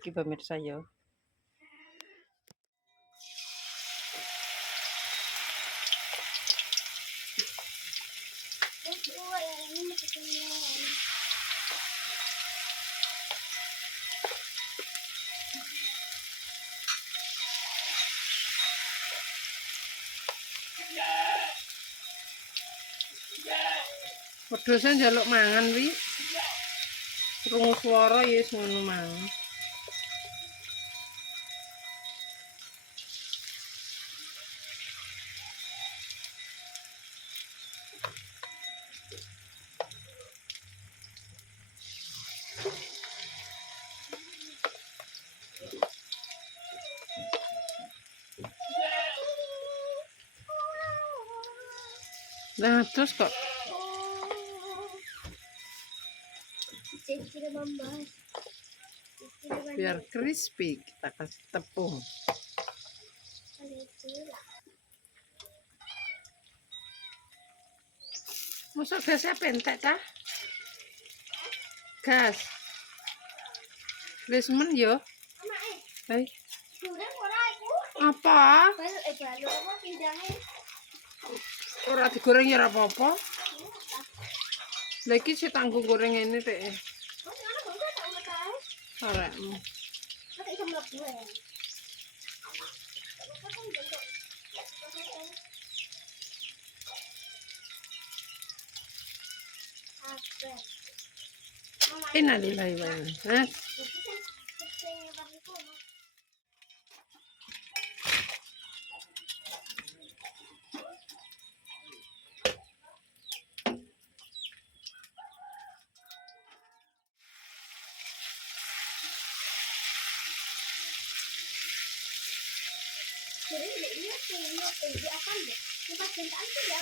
iki pemirsa ya. Wedhuse njaluk mangan wi. Krungu swara ya wis ngono mang. Nah, terus kok biar crispy kita kasih tepung. Masa gasnya pentek ta? Gas. Wis men yo. Hai. Apa? Ora digoreng ya ora apa-apa. Lah iki sing tanggung goreng ini teh. Ora. Innalillahi. Hah?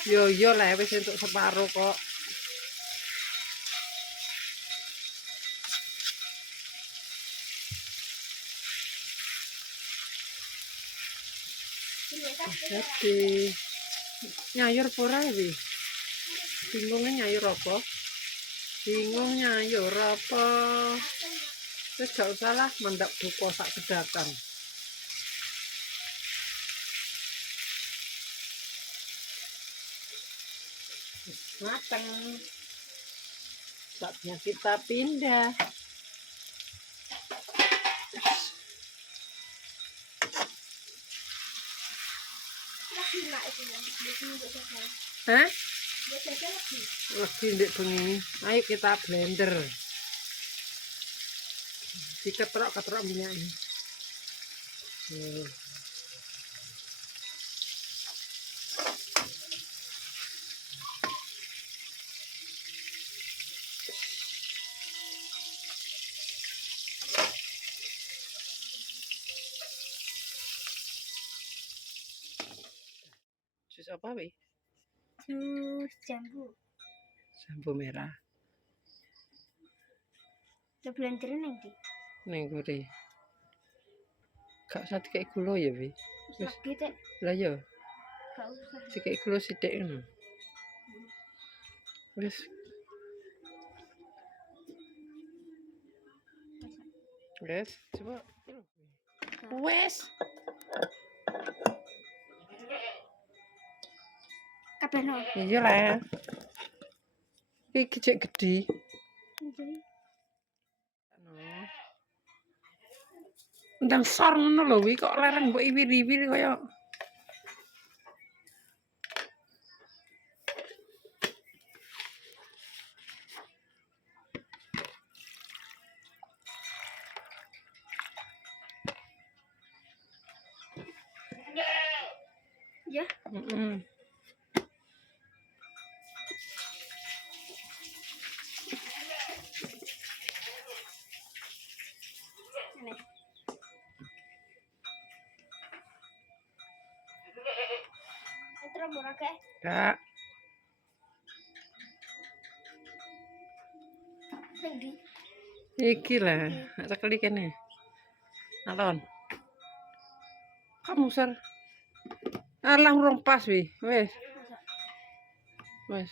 Yo lah wis untuk separuh kok. Jadi nyayur pura wi. Bingungnya nyayur apa? Bingung nyayur apa? Terus gak usah lah mendak buko sak kedakan. Mateng. Saatnya kita pindah. Hah? Lebih ndek bengi. Ayo kita blender. Diketrok-ketrok minyaknya. Jus apa wi? Jus jambu. Jambu merah. Ke blender nang ndi? Ning guri. Gak usah dikek gula ya wi. Wis. Lagi teh. Lah ya. Gak usah. Dikek gula sithik ngono. Wis. Wes, coba. Wes. Kabehno. Iya lah. Iki cek gede. Ndang sor ngono lho wi kok lereng mbok iwir-iwir kaya. Ya. Heeh. Terus murah kae. Kak, Sing ndi? iki lah, cekeli kene. Alon. Kamu ser. Alah urung pas wi. Wes. Wes.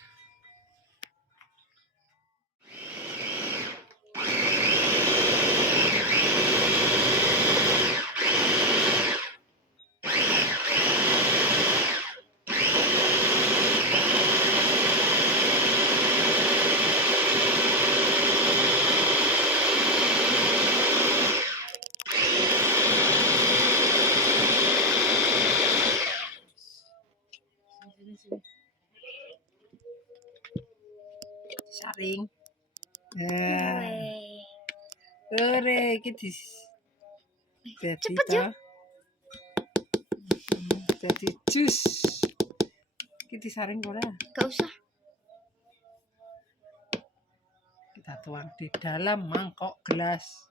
disaring. Nah, Weh. ore iki jadi Cepet, to. Jadi jus. Iki disaring ora? Gak usah. Kita tuang di dalam mangkok gelas.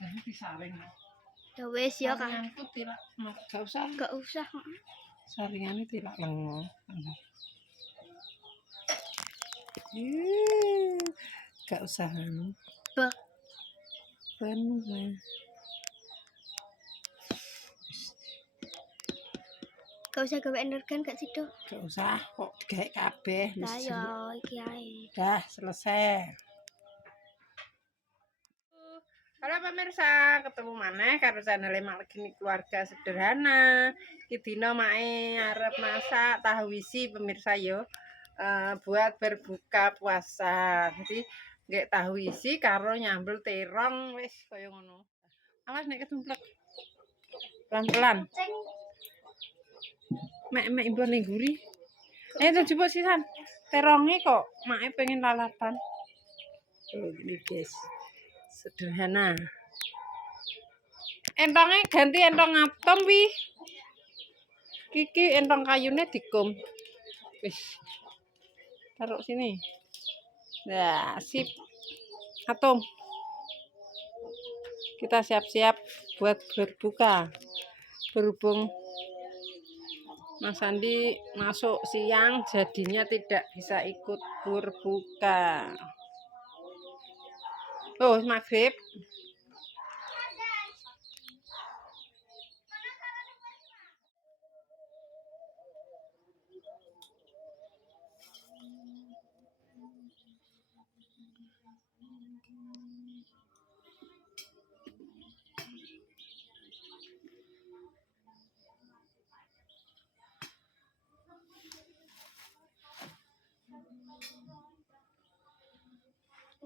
Jadi disaring. Ya wes ya kan. Saringanku tidak gak usah. Gak usah. Saringannya tidak lengo. Gak usah Bak. penuh. Gak usah gawe energen gak sih, Dok? Gak usah kok gawe kabeh. Lah ya iki ae. Dah selesai. Halo pemirsa, ketemu maneh karo channel Malgini Keluarga Sederhana. Iki dina mae arep masak tahu isi pemirsa yo. Buat berbuka puasa. Jadi nggak tahu isi karo nyambel terong wis kaya ngono. Awas nek ketumplek. Pelan-pelan. Mek ibu ning guri. Ayo coba sisan. Terongnya kok mae pengen lalatan. Oh, ini guys. Sederhana. Entongnya ganti entong atom wi. Kiki entong kayunya dikum. Wis. Taruh sini. Nah, sip. Atom. Kita siap-siap buat berbuka. Berhubung Mas Andi masuk siang jadinya tidak bisa ikut berbuka. Oh, maghrib.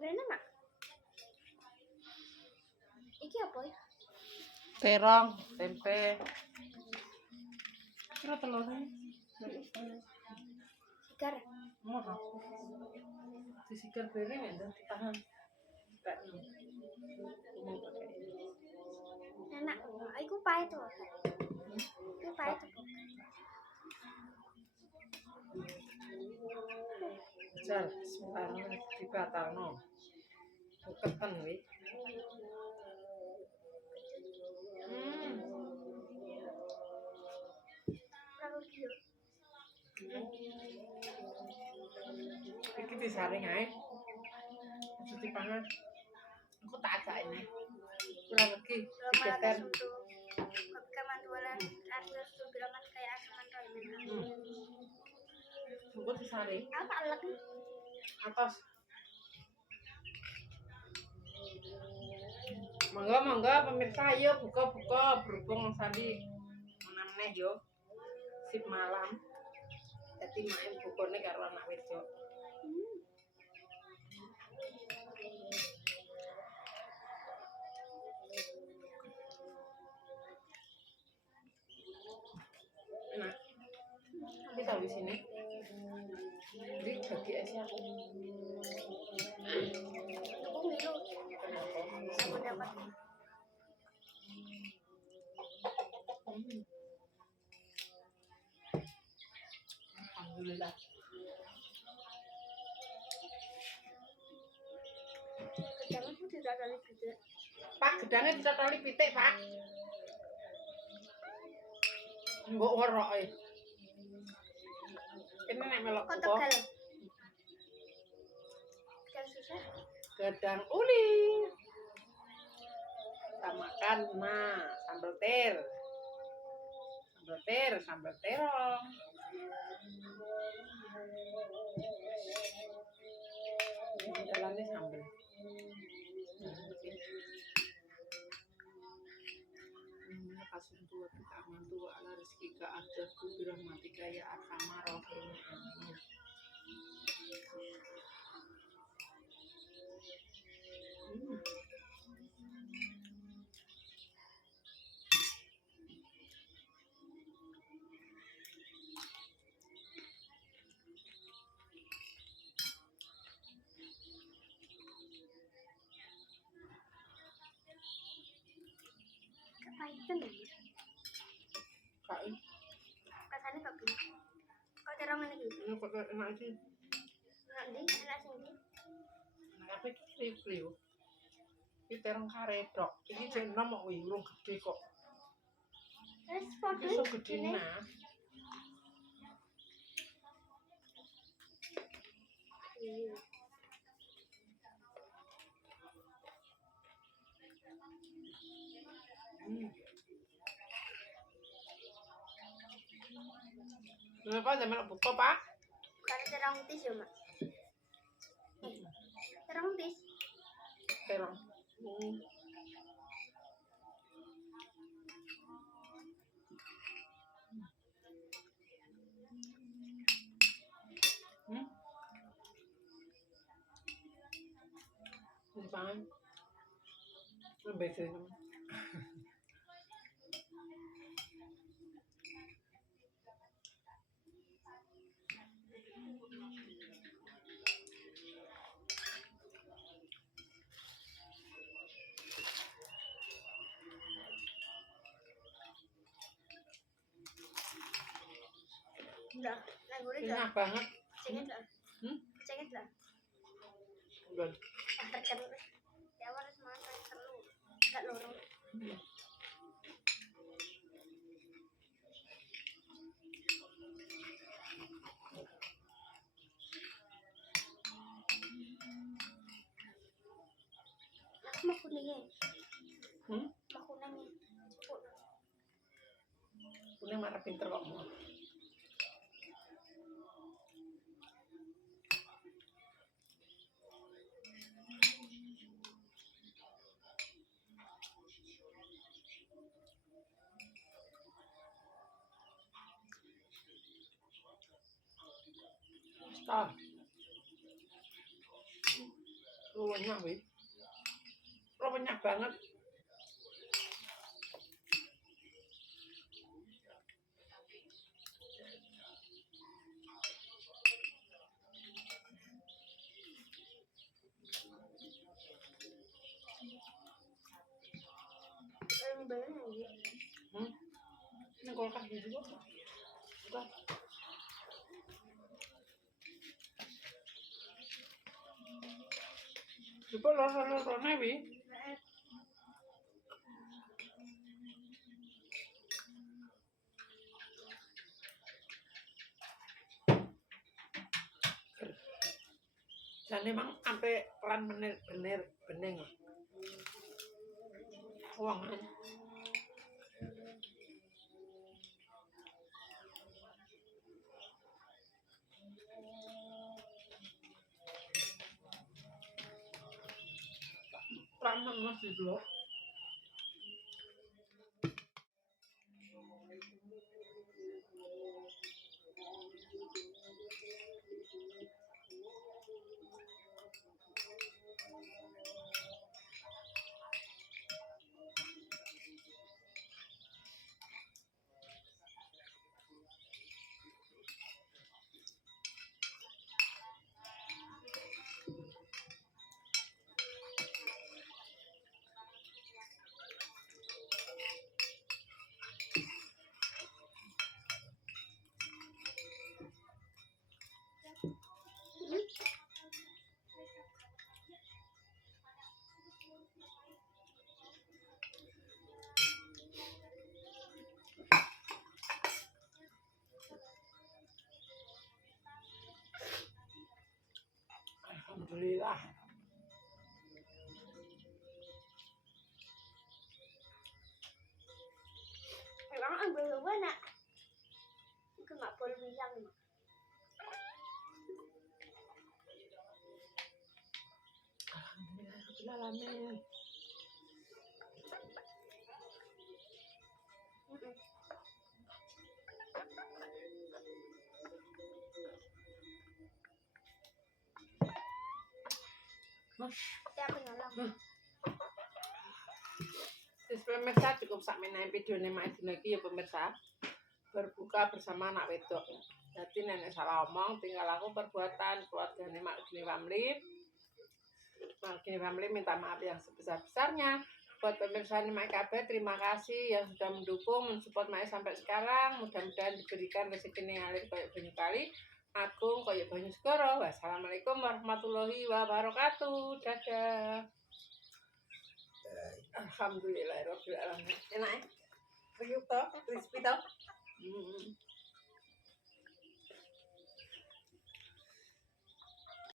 Ngene, Mak. Iki apa ya? Terong, tempe. Kira telurnya. Sigar. Mau disigar bareng ya, ditahan. Enak. Iku pahit to. Iku pahit to. Jal, sekarang dibatalno. Buketan wi. Kalau gitu. Iki disaring ae. Aja dipangan. Aku tak ajak ini. Kurang lagi digeser. Ketika mantualan harus bilangan kayak asaman toy. Tunggu disaring. Apa lagi? Atas. Monggo pemirsa ayo buka berhubung Sandi meneh yo. Sip malam. Jadi main bukone karo anak wedok. Nah, kita tahu di sini. Ini bagi esnya aku. Aku milu. Aku dapat. Alhamdulillah. Jangan pun tidak kali gitu. Pak, gedangnya dicocoli pitik, Pak. Mbok weroke. Kene nek melok Kok apa? tegal? Tegal susah. Gedang uli. Kita makan sambal sambal terong. Ini jalannya sambal. Kasih tua kita aman tua ala rezeki ka ada ku birahmatika ya arhamar rahimin. Tenang. Kai. Rasanya gak gini. Kau terang ini gitu. Ini kok enak sih. Nanti enak sendiri. Tapi kriu-kriu. Iki terong karedok. Iki jek enom kok urung gede kok. Terus Iki foto so gede nah. Kenapa zaman buka, Pak? Karena terang tis ya, Mak. Terang tis. Terong. Fine. Lebih sih. Udah, nah gue udah. Enak banget. Cengit lah. Hmm? Cengit lah. Udah. Terus. Ya harus makan terus. Enggak lorong. Aku mau kuningnya. Mau kuningnya. Kuning marah pinter kok mau. Stop. Lu banyak, Wi. Lu banyak banget. Ini kulkas di situ. Udah. Coba lor-lornya, Wi. Dan emang sampai pelan bener bening. Uang kan. Ramen masih dulu. Alhamdulillah. Emang ambil gue nak. Itu nggak boleh bilang. Alhamdulillah. Siapa nyolong? Pemirsa cukup sampai video ini lagi ya pemirsa. Berbuka bersama anak wedok. Jadi nenek salah omong, tinggal aku perbuatan keluarga Mak Gini Family. Mak Gini Family minta maaf yang sebesar-besarnya buat pemirsa Mae kabeh, terima kasih yang sudah mendukung, mensupport Mae sampai sekarang. Mudah-mudahan diberikan rezeki ngalir kayak banyu kali, agung kayak banyu segoro. Wassalamualaikum warahmatullahi wabarakatuh. Dadah. Alhamdulillahirabbil alamin. Enak ya? Kriuk toh, crispy toh.